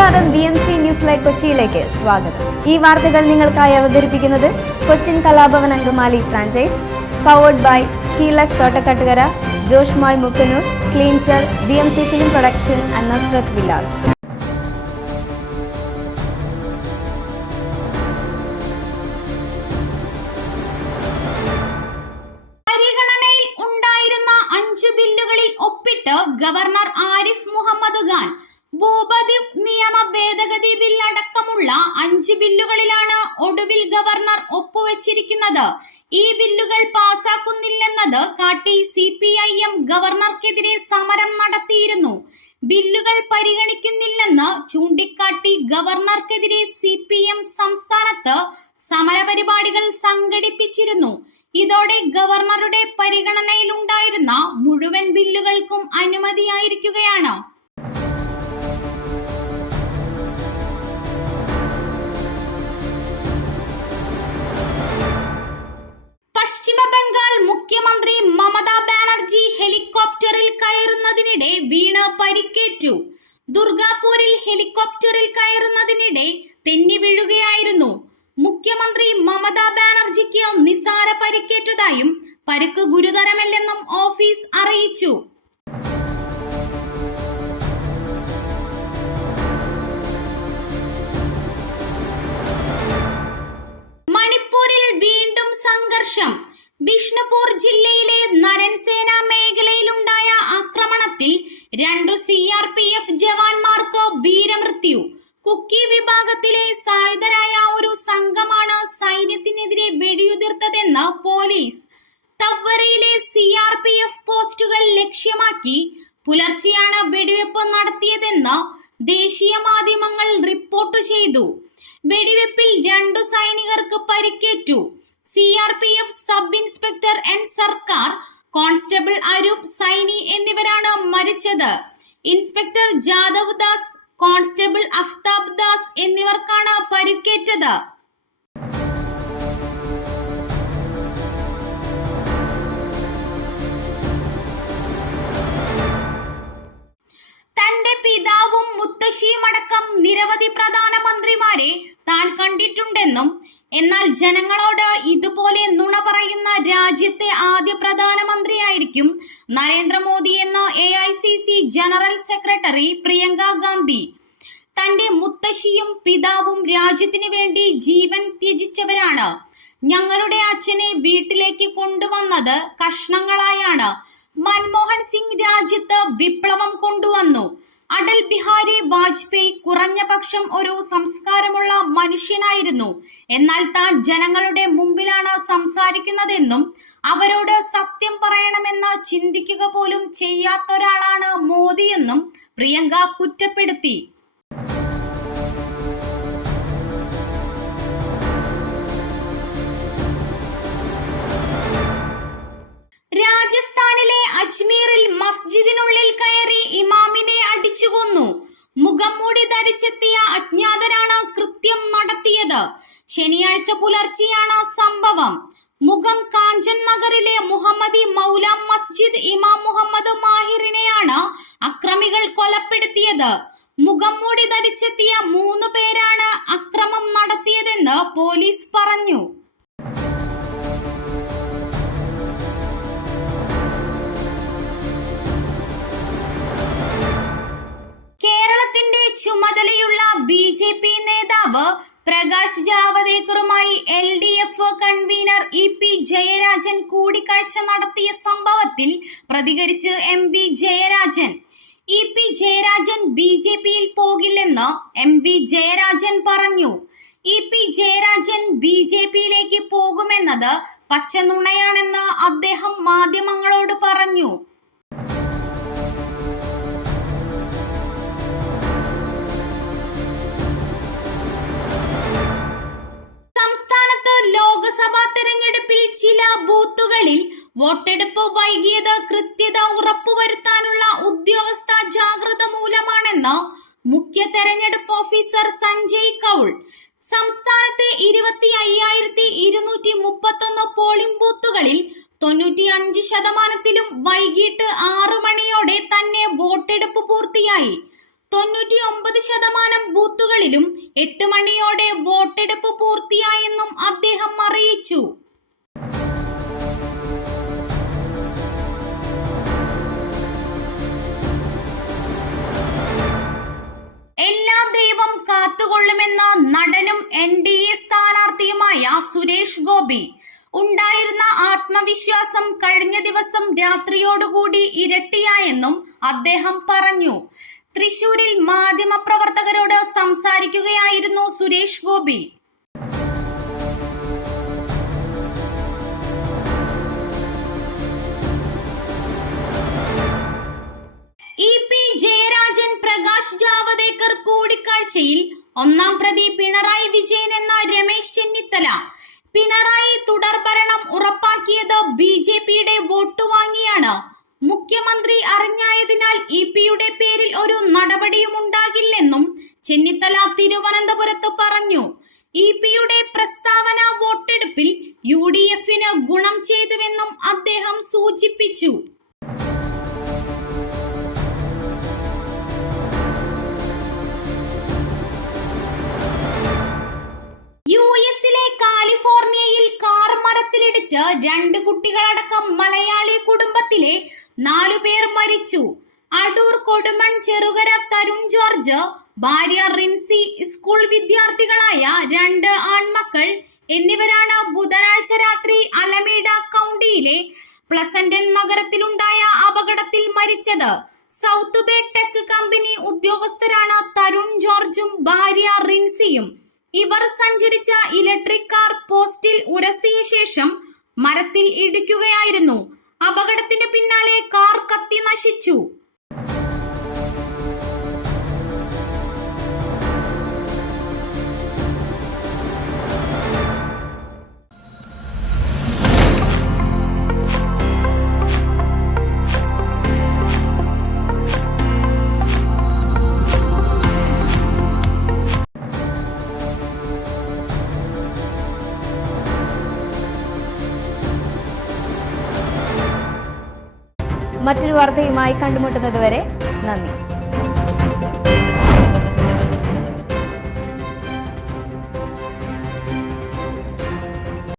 നമസ്കാരം, BMC news live കൊച്ചിയിലേക്ക് സ്വാഗതം. ഈ വാർത്തകൾ നിങ്ങൾക്കായി അവതരിപ്പിക്കുന്നത് Cochin Kalabhavan Angamaly franchise, powered by Heelak Thottakattukara, Josh mall Mookkannoor, cleanser, BMC film production and Nazrath Vilas. പരിഗണനയിൽ ഉണ്ടായിരുന്ന 5 ബില്ലുകളിൽ ഒപ്പിട്ട് ഗവർണർ ആരിഫ് മുഹമ്മദ് ഖാൻ. ഭൂപതിവ് നിയമ ഭേദഗതി ബിൽ അടക്കമുള്ള 5 ബില്ലുകളിലാണ് ഒടുവിൽ ഗവർണർ ഒപ്പുവെച്ചിരിക്കുന്നത്. ഈ ബില്ലുകൾ പാസാക്കുന്നില്ലെന്നത് കാട്ടി CPIM ഗവർണർക്കെതിരെ സമരം നടത്തിയിരുന്നു. ബില്ലുകൾ പരിഗണിക്കുന്നില്ലെന്ന് ചൂണ്ടിക്കാട്ടി ഗവർണർക്കെതിരെ CPM സംസ്ഥാനത്ത് സമരപരിപാടികൾ സംഘടിപ്പിച്ചിരുന്നു. ഇതോടെ ഗവർണറുടെ പരിഗണനയിലുണ്ടായിരുന്ന മുഴുവൻ ബില്ലുകൾക്കും അനുമതിയായിരിക്കുകയാണ്. പശ്ചിമ ബംഗാൾ മുഖ്യമന്ത്രി മമതാ ബാനർജി ഹെലികോപ്റ്ററിൽ കയറുന്നതിനിടെ വീണ് പരിക്കേറ്റു. ദുർഗാപൂരിൽ ഹെലികോപ്റ്ററിൽ കയറുന്നതിനിടെ തെന്നി വീഴുകയായിരുന്നു. മുഖ്യമന്ത്രി മമതാ ബാനർജിക്ക് നിസാര പരിക്കേറ്റതായും പരിക്ക് ഗുരുതരമല്ലെന്നും ഓഫീസ് അറിയിച്ചു. മണിപ്പൂരിൽ വീണ്ടും സംഘർഷം. ബിഷ്ണുപൂർ ജില്ലയിലെ നരൻസേന മേഖലയിലുണ്ടായ ആക്രമണത്തിൽ 2 CRPF ജവാന്മാർക്ക് വീരമൃത്യു. കുക്കി വിഭാഗത്തിലെ സായുധരായ ഒരു സംഘമാണ് സൈന്യത്തിനെതിരെ വെടിയുതിർത്തതെന്ന് പോലീസ്. തവ്വരയിലെ CRPF പോസ്റ്റുകൾ ലക്ഷ്യമാക്കി പുലർച്ചെയാണ് വെടിവെപ്പ് നടത്തിയതെന്ന് ദേശീയ മാധ്യമങ്ങൾ റിപ്പോർട്ട് ചെയ്തു. വെടിവെപ്പിൽ 2 സൈനികർക്ക് പരിക്കേറ്റു. CRPF സബ് ഇൻസ്പെക്ടർ N സർക്കാർ, കോൺസ്റ്റബിൾ അരൂപ് സൈനി എന്നിവരാണ് മരിച്ചത്. ഇൻസ്പെക്ടർ ജാദവ് ദാസ്, കോൺസ്റ്റബിൾ അഫ്താബ് ദാസ് എന്നിവർക്കാണ് പരിക്കേറ്റത്. തന്റെ പിതാവും മുത്തശ്ശിയുമടക്കം നിരവധി പ്രധാനമന്ത്രിമാരെ താൻ കണ്ടിട്ടുണ്ടെന്നും എന്നാൽ ജനങ്ങളോട് ഇതുപോലെ നുണ പറയുന്ന രാജ്യത്തെ ആദ്യ പ്രധാനമന്ത്രിയായിരിക്കും നരേന്ദ്രമോദി എന്ന് AICC general secretary Priyanka Gandhi. തന്റെ മുത്തശ്ശിയും പിതാവും രാജ്യത്തിന് വേണ്ടി ജീവൻ ത്യജിച്ചവരാണ്. ഞങ്ങളുടെ അച്ഛനെ വീട്ടിലേക്ക് കൊണ്ടുവന്നത് കഷ്ണങ്ങളായാണ്. മൻമോഹൻ സിംഗ് രാജ്യത്ത് വിപ്ലവം കൊണ്ടുവന്നു. അടൽ ബിഹാരി വാജ്പേയി കുറഞ്ഞ പക്ഷം ഒരു സംസ്കാരമുള്ള മനുഷ്യനായിരുന്നു. എന്നാൽ താൻ ജനങ്ങളുടെ മുമ്പിലാണ് സംസാരിക്കുന്നതെന്നും അവരോട് സത്യം പറയണമെന്ന് ചിന്തിക്കുക പോലും ചെയ്യാത്തൊരാളാണ് മോദിയെന്നും പ്രിയങ്ക കുറ്റപ്പെടുത്തി. രാജസ്ഥാനിലെ അജ്മീറിൽ മസ്ജിദിനുള്ളിൽ കയറി ഇമാമിനെ അടിച്ചു കൊന്നു. മുഖം മൂടി ധരിച്ചെത്തിയ അജ്ഞാതരാണ് കൃത്യം നടത്തിയത്. ശനിയാഴ്ച പുലർച്ചെയാണ് സംഭവം. മുഖം കാഞ്ചൻ നഗറിലെ മുഹമ്മദി മൗല മസ്ജിദ് ഇമാം മുഹമ്മദ് മാഹിറിനെയാണ് അക്രമികൾ കൊലപ്പെടുത്തിയത്. മുഖം മൂടി ധരിച്ചെത്തിയ 3 പേരാണ് അക്രമം നടത്തിയതെന്ന് പോലീസ് പറഞ്ഞു. കേരളത്തിന്റെ ചുമതലയുള്ള BJP നേതാവ് പ്രകാശ് ജാവദേക്കറുമായി LDF കൺവീനർ EP ജയരാജൻ കൂടിക്കാഴ്ച നടത്തിയ സംഭവത്തിൽ പ്രതികരിച്ച് MP Jayarajan. EP Jayarajan BJPയിൽ പോകില്ലെന്ന് MV Jayarajan പറഞ്ഞു. EP ജയരാജൻ BJPയിലേക്ക് പോകുമെന്നത് പച്ചനുണയാണെന്ന് അദ്ദേഹം മാധ്യമങ്ങളോട് പറഞ്ഞു. സംസ്ഥാനത്ത് ലോക്സഭാ തെരഞ്ഞെടുപ്പിൽ ചില ബൂത്തുകളിൽ വോട്ടെടുപ്പ് വൈകിയത് കൃത്യത ഉറപ്പുവരുത്താനുള്ള ഉദ്യോഗസ്ഥ ജാഗ്രത മൂലമാണെന്ന് മുഖ്യ തെരഞ്ഞെടുപ്പ് ഓഫീസർ സഞ്ജയ് കൗൾ. സംസ്ഥാനത്തെ 25,231 പോളിംഗ് ബൂത്തുകളിൽ 95% വൈകിട്ട് 6 മണിയോടെ തന്നെ വോട്ടെടുപ്പ് പൂർത്തിയായി. 99% ബൂത്തുകളിലും 8 മണിയോടെ വോട്ടെടുപ്പ് പൂർത്തിയായെന്നും അദ്ദേഹം അറിയിച്ചു. എല്ലാ ദൈവം കാത്തുകൊള്ളുമെന്ന് നടനും NDA സ്ഥാനാർത്ഥിയുമായ സുരേഷ് ഗോപി. ഉണ്ടായിരുന്ന ആത്മവിശ്വാസം കഴിഞ്ഞ ദിവസം രാത്രിയോടുകൂടി ഇരട്ടിയായെന്നും അദ്ദേഹം പറഞ്ഞു. തൃശൂരിൽ മാധ്യമപ്രവർത്തകരോട് സംസാരിക്കുകയായിരുന്നു സുരേഷ് ഗോപി. ജയരാജൻ പ്രകാശ് ജാവദേക്കർ കൂടിക്കാഴ്ചയിൽ ഒന്നാം പ്രതി പിണറായി വിജയൻ എന്ന രമേശ് ചെന്നിത്തല. പിണറായി തുടർഭരണം ഉറപ്പാക്കിയത് BJPയുടെ വോട്ട് വാങ്ങിയാണ്. മുഖ്യമന്ത്രി അറിഞ്ഞായതിനാൽ EP-യുടെ പേരിൽ ഒരു നടപടിയും ഉണ്ടാകില്ലെന്നും ചെന്നിത്തല തിരുവനന്തപുരത്ത് പറഞ്ഞു. EP-യുടെ പ്രസ്താവന വോട്ടെടുപ്പിൽ UDF-ന് ഗുണം ചെയ്തുവെന്നും അദ്ദേഹം സൂചിപ്പിച്ചു. US-ലെ കാലിഫോർണിയയിൽ കാർ മരത്തിലിടിച്ച് 2 കുട്ടികളടക്കം മലയാളി കുടുംബത്തിലെ 4 പേർ മരിച്ചു. അടൂർ കൊടുമൺ ചെറുകര തരുൺ ജോർജ്, ഭാര്യ റിൻസി, സ്കൂൾ വിദ്യാർത്ഥികളായ 2 ആൺമക്കൾ എന്നിവരാണ് ബുധനാഴ്ച രാത്രി അലമീഡ കൗണ്ടിയിലെ പ്ലസന്റൺ നഗരത്തിലുണ്ടായ അപകടത്തിൽ മരിച്ചത്. സൗത്ത് ബേ ടെക് കമ്പനി ഉദ്യോഗസ്ഥരാണ് തരുൺ ജോർജും ഭാര്യ റിൻസിയും. ഇവർ സഞ്ചരിച്ച ഇലക്ട്രിക് കാർ പോസ്റ്റിൽ ഉരസിയ ശേഷം മരത്തിൽ ഇടിക്കുകയായിരുന്നു. അപകടത്തിന് പിന്നാലെ കാർ കത്തി നശിച്ചു. മറ്റൊരു വാർത്തയുമായി കണ്ടുമുട്ടുന്നത് വരെ നന്ദി.